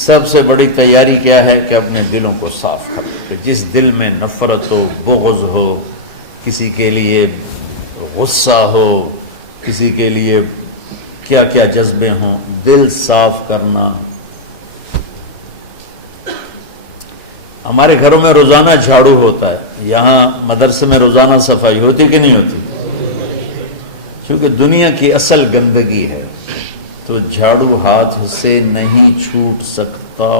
سب سے بڑی تیاری کیا ہے کہ اپنے دلوں کو صاف کر لو، کہ جس دل میں نفرت ہو، بغض ہو، کسی کے لیے غصہ ہو، کسی کے لیے کیا کیا جذبے ہوں، دل صاف کرنا۔ ہمارے گھروں میں روزانہ جھاڑو ہوتا ہے، یہاں مدرسے میں روزانہ صفائی ہوتی کہ نہیں ہوتی؟ کیونکہ دنیا کی اصل گندگی ہے تو جھاڑو ہاتھ سے نہیں چھوٹ سکتا۔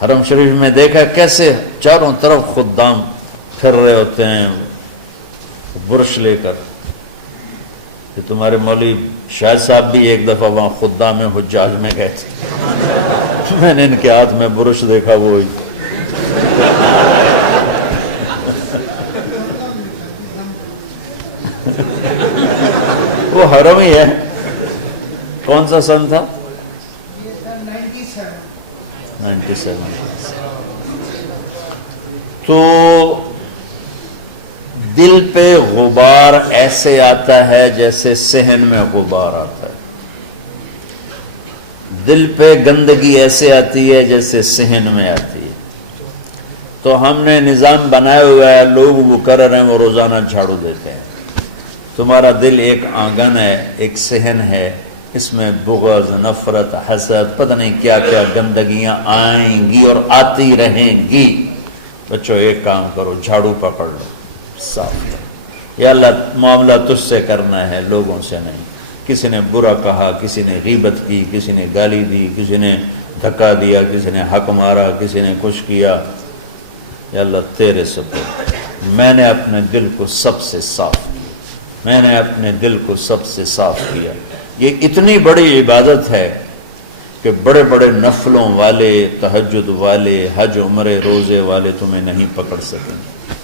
حرم شریف میں دیکھا کیسے چاروں طرف خدام پھر رہے ہوتے ہیں برش لے کر، کہ تمہارے مولوی شاہد صاحب بھی ایک دفعہ وہاں خدام حجاج میں گئے تھے، میں نے ان کے ہاتھ میں برش دیکھا، وہی وہ حرم ہی ہے۔ کون سا سن تھا؟ 97۔ تو دل پہ غبار ایسے آتا ہے جیسے صحن میں غبار آتا ہے، دل پہ گندگی ایسے آتی ہے جیسے صحن میں آتی ہے۔ تو ہم نے نظام بنایا ہوا ہے، لوگ وہ کر رہے ہیں، وہ روزانہ جھاڑو دیتے ہیں۔ تمہارا دل ایک آنگن ہے، ایک صحن ہے، اس میں بغض، نفرت، حسد، پتہ نہیں کیا کیا گندگیاں آئیں گی اور آتی رہیں گی۔ بچوں ایک کام کرو، جھاڑو پکڑ لو، صاف کرو۔ یا اللہ معاملہ تجھ سے کرنا ہے، لوگوں سے نہیں۔ کسی نے برا کہا، کسی نے غیبت کی، کسی نے گالی دی، کسی نے دھکا دیا، کسی نے حق مارا، کسی نے کچھ کیا، یا اللہ تیرے سبب میں نے اپنے دل کو سب سے صاف کیا، میں نے اپنے دل کو سب سے صاف کیا۔ یہ اتنی بڑی عبادت ہے کہ بڑے بڑے نفلوں والے، تہجد والے، حج عمرے روزے والے تمہیں نہیں پکڑ سکیں گے،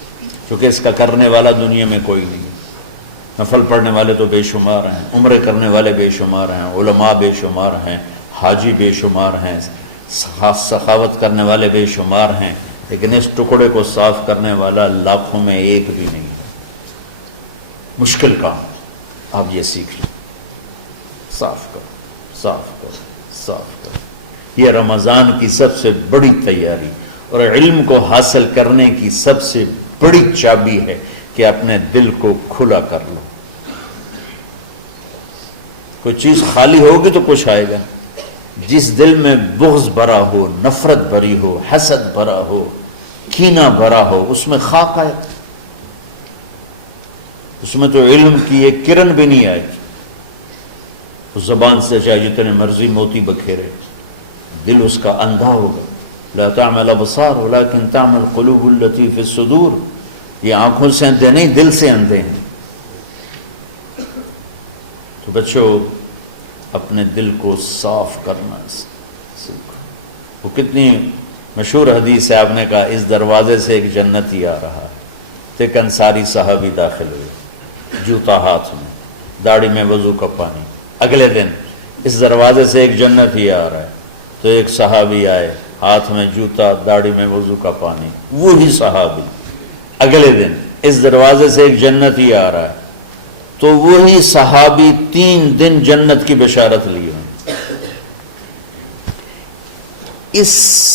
کیونکہ اس کا کرنے والا دنیا میں کوئی نہیں۔ نفل پڑھنے والے تو بے شمار ہیں، عمرے کرنے والے بے شمار ہیں، علماء بے شمار ہیں، حاجی بے شمار ہیں، سخاوت کرنے والے بے شمار ہیں، لیکن اس ٹکڑے کو صاف کرنے والا لاکھوں میں ایک بھی نہیں ہے۔ مشکل کام، آپ یہ سیکھ لیں، صاف کرو، صاف کرو، صاف کرو۔ یہ رمضان کی سب سے بڑی تیاری اور علم کو حاصل کرنے کی سب سے بڑی چابی ہے کہ اپنے دل کو کھلا کر لو۔ کوئی چیز خالی ہوگی تو کچھ آئے گا۔ جس دل میں بغض بھرا ہو، نفرت بھری ہو، حسد بھرا ہو، کینہ بھرا ہو، اس میں خاک آئے، اس میں تو علم کی ایک کرن بھی نہیں آئے گی۔ اس زبان سے چاہے جتنے مرضی موتی بکھیرے، دل اس کا اندھا ہوگا۔ لا تعمل ابصار ولكن تعمل قلوب التي في الصدور۔ یہ آنکھوں سے اندھے نہیں، دل سے اندھے ہیں۔ تو بچوں اپنے دل کو صاف کرنا سیکھو۔ وہ کتنی مشہور حدیث ہے، آپ نے کہا اس دروازے سے ایک جنتی آ رہا، ایک انصاری صحابی داخل ہوئے، جوتا ہاتھ میں، داڑھی میں وضو کا پانی۔ اگلے دن اس دروازے سے ایک جنتی آ رہا ہے، تو ایک صحابی آئے، ہاتھ میں جوتا، داڑھی میں وضو کا پانی، وہی صحابی۔ اگلے دن اس دروازے سے ایک جنتی آ رہا ہے، تو وہی صحابی 3 دن جنت کی بشارت لیے ہیں۔ اس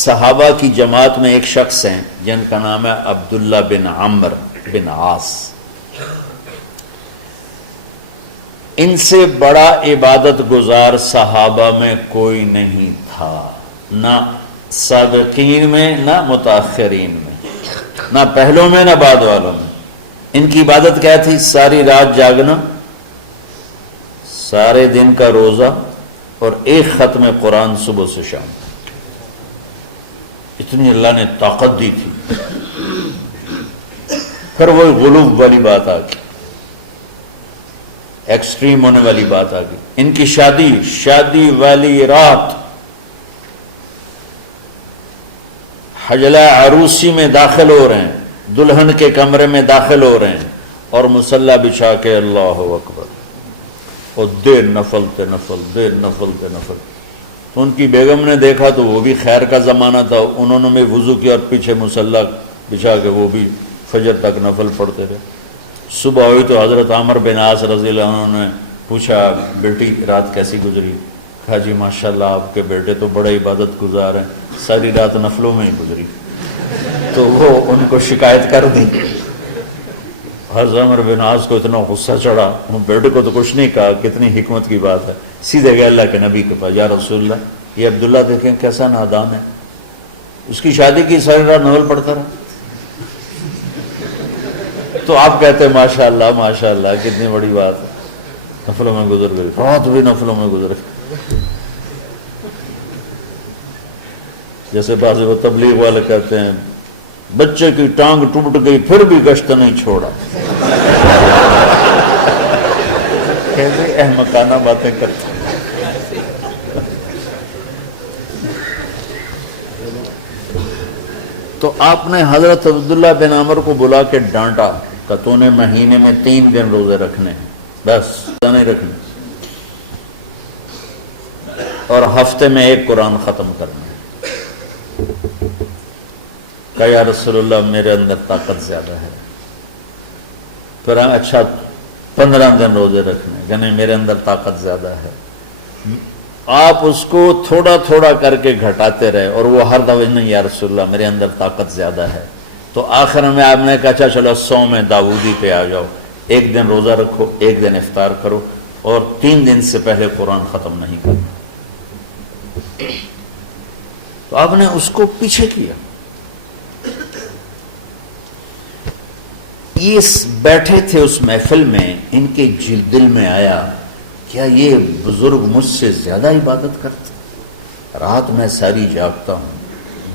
صحابہ کی جماعت میں ایک شخص ہیں جن کا نام ہے عبداللہ بن عمرو بن عاص۔ ان سے بڑا عبادت گزار صحابہ میں کوئی نہیں تھا، نہ سابقین میں نہ متاخرین میں، نہ پہلوں میں نہ بعد والوں میں۔ ان کی عبادت کیا تھی؟ ساری رات جاگنا، سارے دن کا روزہ، اور ایک ختم قرآن صبح سے شام۔ اتنی اللہ نے طاقت دی تھی۔ پھر وہی غلوب والی بات آ گئی، ایکسٹریم ہونے والی بات آ گئی۔ ان کی شادی والی رات حجلہ عروسی میں داخل ہو رہے ہیں، دلہن کے کمرے میں داخل ہو رہے ہیں، اور مصلی بچھا کے اللہ اکبر، اور دیر نفل تے نفل، دیر نفل تے نفل۔ تو ان کی بیگم نے دیکھا تو وہ بھی خیر کا زمانہ تھا، انہوں نے بھی وضو کیا اور پیچھے مصلی بچھا کے وہ بھی فجر تک نفل پڑھتے رہے۔ صبح ہوئی تو حضرت عمرو بن عاص رضی اللہ عنہ نے پوچھا، بیٹی رات کیسی گزری؟ کہا جی ماشاءاللہ آپ کے بیٹے تو بڑے عبادت گزار ہیں، ساری رات نفلوں میں ہی گزری۔ تو وہ ان کو شکایت کر دی۔ حضرت عمر بن عاص کو اتنا غصہ چڑھا، وہ بیٹے کو تو کچھ نہیں کہا، کتنی حکمت کی بات ہے، سیدھے گئے اللہ کے نبی کے پاس، یا رسول اللہ یہ عبداللہ دیکھیں کیسا نادان ہے، اس کی شادی کی ساری رات نفل پڑھتا رہا۔ تو آپ کہتے ہیں ماشاءاللہ ماشاءاللہ کتنی بڑی بات ہے، نفلوں میں گزر گئی، رات بھی نفلوں میں گزر گئی۔ جیسے بعض وہ تبلیغ والے کہتے ہیں بچے کی ٹانگ ٹوٹ گئی پھر بھی گشت نہیں چھوڑا، کیسے احمقانہ باتیں کرتے ہیں۔ تو آپ نے حضرت عبداللہ بن عمر کو بلا کے ڈانٹا کہ تو نے مہینے میں 3 دن روزے رکھنے ہیں، بس نہیں رکھنے، اور ہفتے میں 1 قرآن ختم کرنا ہے۔ کہا یا رسول اللہ میرے اندر طاقت زیادہ ہے۔ پھر اچھا 15 دن روزے رکھنے، یعنی میرے اندر طاقت زیادہ ہے۔ آپ اس کو تھوڑا تھوڑا کر کے گھٹاتے رہے، اور وہ ہر دفعہ نہیں یا رسول اللہ میرے اندر طاقت زیادہ ہے۔ تو آخر میں آپ نے کہا اچھا چلو 100 میں داؤدی پہ آ جاؤ، 1 دن روزہ رکھو، 1 دن افطار کرو، اور 3 دن سے پہلے قرآن ختم نہیں کرنا۔ تو آپ نے اس کو پیچھے کیا۔ یہ بیٹھے تھے اس محفل میں، ان کے دل میں آیا کیا یہ بزرگ مجھ سے زیادہ عبادت کرتے؟ رات میں ساری جاگتا ہوں،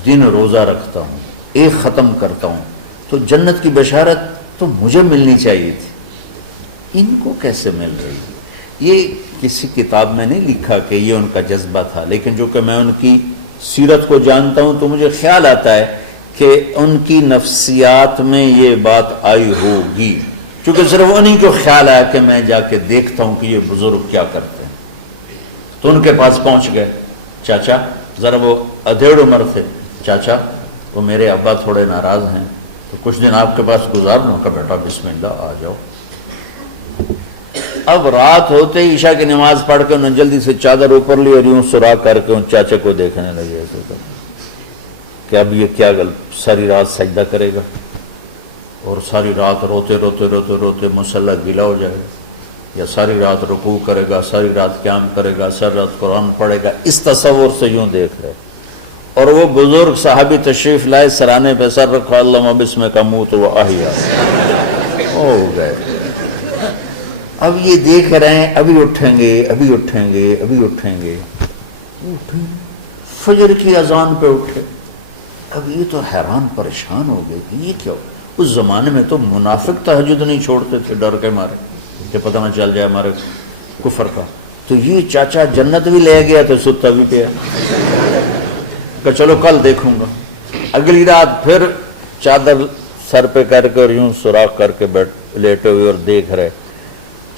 دن روزہ رکھتا ہوں، 1 ختم کرتا ہوں، تو جنت کی بشارت تو مجھے ملنی چاہیے تھی، ان کو کیسے مل رہی؟ یہ کسی کتاب میں نہیں لکھا کہ یہ ان کا جذبہ تھا، لیکن جو کہ میں ان کی سیرت کو جانتا ہوں تو مجھے خیال آتا ہے کہ ان کی نفسیات میں یہ بات آئی ہوگی، چونکہ صرف انہی کو خیال آیا کہ میں جا کے دیکھتا ہوں کہ یہ بزرگ کیا کرتے ہیں۔ تو ان کے پاس پہنچ گئے، چاچا ذرا، وہ ادھیڑ عمر تھے، چاچا وہ میرے ابا تھوڑے ناراض ہیں، تو کچھ دن آپ کے پاس گزار لوں؟ کا بیٹا بسم اللہ آ جاؤ۔ اب رات ہوتے ہی عشاء کی نماز پڑھ کے انہوں نے جلدی سے چادر اوپر لی اور یوں سراغ کر کے ان چاچے کو دیکھنے لگے ایسے کر کہ اب یہ کیا ساری رات سجدہ کرے گا، اور ساری رات روتے روتے روتے روتے مصلی گیلا ہو جائے گا، یا ساری رات رکوع کرے گا، ساری رات قیام کرے گا، ساری رات قرآن پڑھے گا، اس تصور سے یوں دیکھ رہے۔ اور وہ بزرگ صحابی تشریف لائے، سرانے پہ سر رکھا، اللہم بسمک اموت و احیا، ہو گئے۔ اب یہ دیکھ رہے ہیں ابھی اٹھیں گے، ابھی اٹھیں گے، ابھی اٹھیں گے، فجر کی اذان پہ اٹھے۔ اب یہ تو حیران پریشان ہو گئے کہ یہ کیا ہو؟ اس زمانے میں تو منافق تہجد نہیں چھوڑتے تھے ڈر کے مارے کہ پتہ نہ چل جائے ہمارے کفر کا۔ تو یہ چاچا جنت بھی لے گیا تو ستا بھی پیا کہ چلو کل دیکھوں گا۔ اگلی رات پھر چادر سر پہ کر کے اور یوں سوراخ کر کے لیٹے ہوئے اور دیکھ رہے۔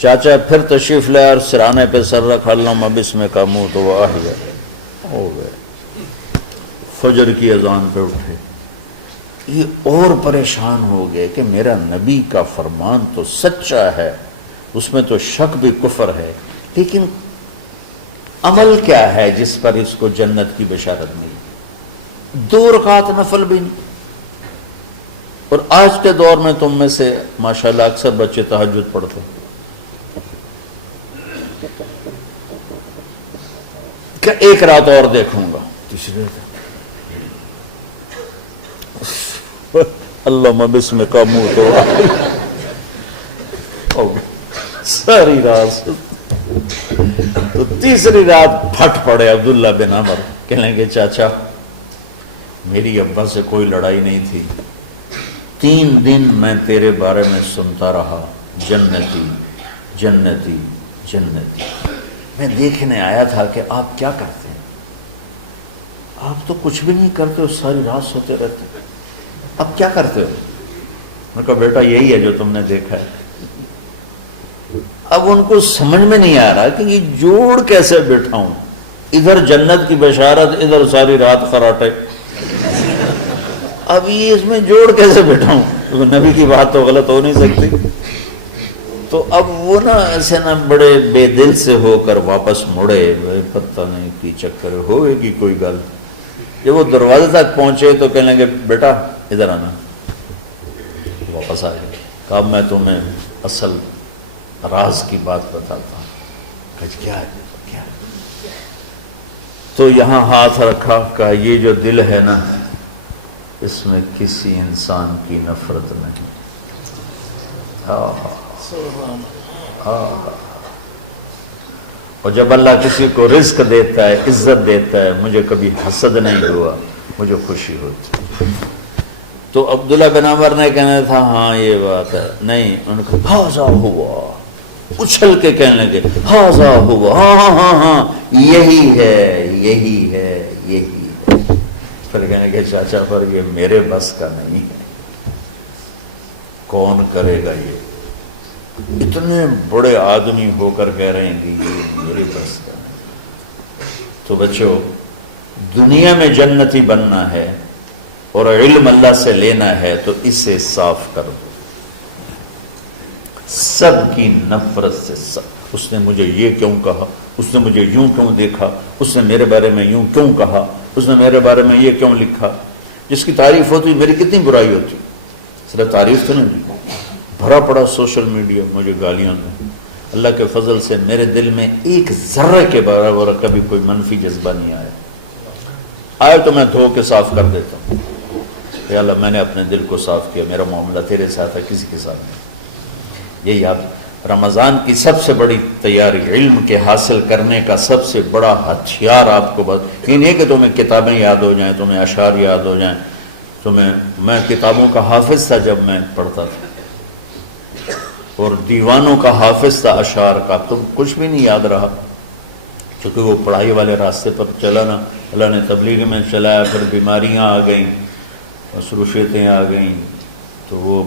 چاچا پھر تشریف لائے اور سرانے پہ سر رکھا، اللہم بسمک اموت و احیا، ہو گئے۔ فجر کی اذان پہ اٹھے، یہ اور پریشان ہو گئے کہ میرا نبی کا فرمان تو سچا ہے، اس میں تو شک بھی کفر ہے، لیکن عمل کیا ہے جس پر اس کو جنت کی بشارت ملی؟ 2 رکعت نفل بھی نہیں۔ اور آج کے دور میں تم میں سے ماشاءاللہ اکثر بچے تہجد پڑھتے ہیں کہ 1 رات اور دیکھوں گا، تیسری رات اللہم بسمک اموت و احیا، ساری رات۔ تو تیسری رات پھٹ پڑے عبداللہ بن عمر، کہنے لگے چاچا میری ابا سے کوئی لڑائی نہیں تھی، 3 دن میں تیرے بارے میں سنتا رہا، جنتی جنتی جنتی۔ میں دیکھنے آیا تھا کہ آپ کیا کرتے ہیں، آپ تو کچھ بھی نہیں کرتے ہو، ساری رات سوتے رہتے، اب کیا کرتے ہو؟ میں کہا بیٹا یہی ہے جو تم نے دیکھا ہے۔ اب ان کو سمجھ میں نہیں آ رہا کہ یہ جوڑ کیسے بٹھاؤں، ادھر جنت کی بشارت، ادھر ساری رات خراٹے، اب یہ اس میں جوڑ کیسے بٹھاؤں؟ نبی کی بات تو غلط ہو نہیں سکتی۔ تو اب وہ نا ایسے نا بڑے بے دل سے ہو کر واپس مڑے، پتہ نہیں کی چکر ہوئے گی کوئی گل۔ جب وہ دروازے تک پہنچے تو کہنے لگے بیٹا ادھر آنا، واپس آ گئے۔ کہا میں تمہیں اصل راز کی بات بتاتا ہوں۔ کہا کیا ہے؟ کیا ہے؟ تو یہاں ہاتھ رکھا، کہا یہ جو دل ہے نا اس میں کسی انسان کی نفرت نہیں۔ اور جب اللہ کسی کو رزق دیتا ہے، عزت دیتا ہے، مجھے کبھی حسد نہیں ہوا، مجھے خوشی ہوتی۔ تو عبداللہ بن عمر نے کہنا تھا ہاں یہ بات ہے، نہیں، انہوں نے کہا ہاذا ہوا، اچھل کے کہنے لگے ہاذا ہوا، ہاں ہاں ہاں ہاں یہی ہے یہی ہے یہی ہے۔ پھر کہنے کہ چاچا پر یہ میرے بس کا نہیں ہے، کون کرے گا یہ؟ اتنے بڑے آدمی ہو کر کہہ رہے ہیں کہ یہ میرے بس کا نہیں۔ تو بچوں، دنیا میں جنتی بننا ہے اور علم اللہ سے لینا ہے تو اسے صاف کر دو، سب کی نفرت سے۔ سب، اس نے مجھے یہ کیوں کہا، اس نے مجھے یوں کیوں دیکھا، اس نے میرے بارے میں یوں کیوں کہا، اس نے میرے بارے میں یہ کیوں لکھا۔ جس کی تعریف ہوتی میری کتنی برائی ہوتی، صرف تعریف تو نہیں، بھرا پڑا سوشل میڈیا مجھے گالیاں دیں۔ اللہ کے فضل سے میرے دل میں ایک ذرے کے برابر کبھی کوئی منفی جذبہ نہیں آیا، آئے تو میں دھو کے صاف کر دیتا ہوں۔ یا اللہ میں نے اپنے دل کو صاف کیا، میرا معاملہ تیرے ساتھ ہے، کسی کے ساتھ نہیں۔ یہی آپ رمضان کی سب سے بڑی تیاری، علم کے حاصل کرنے کا سب سے بڑا ہتھیار آپ کو یہ نہیں کہ تمہیں کتابیں یاد ہو جائیں، تمہیں اشعار یاد ہو جائیں، میں کتابوں کا حافظ تھا جب میں پڑھتا تھا، اور دیوانوں کا حافظ تھا اشعار کا، تم کچھ بھی نہیں یاد رہا، چونکہ وہ پڑھائی والے راستے پر چلا نا، اللہ نے تبلیغ میں چلایا، پھر بیماریاں آ گئیں، مصروفیتیں آ گئیں، تو وہ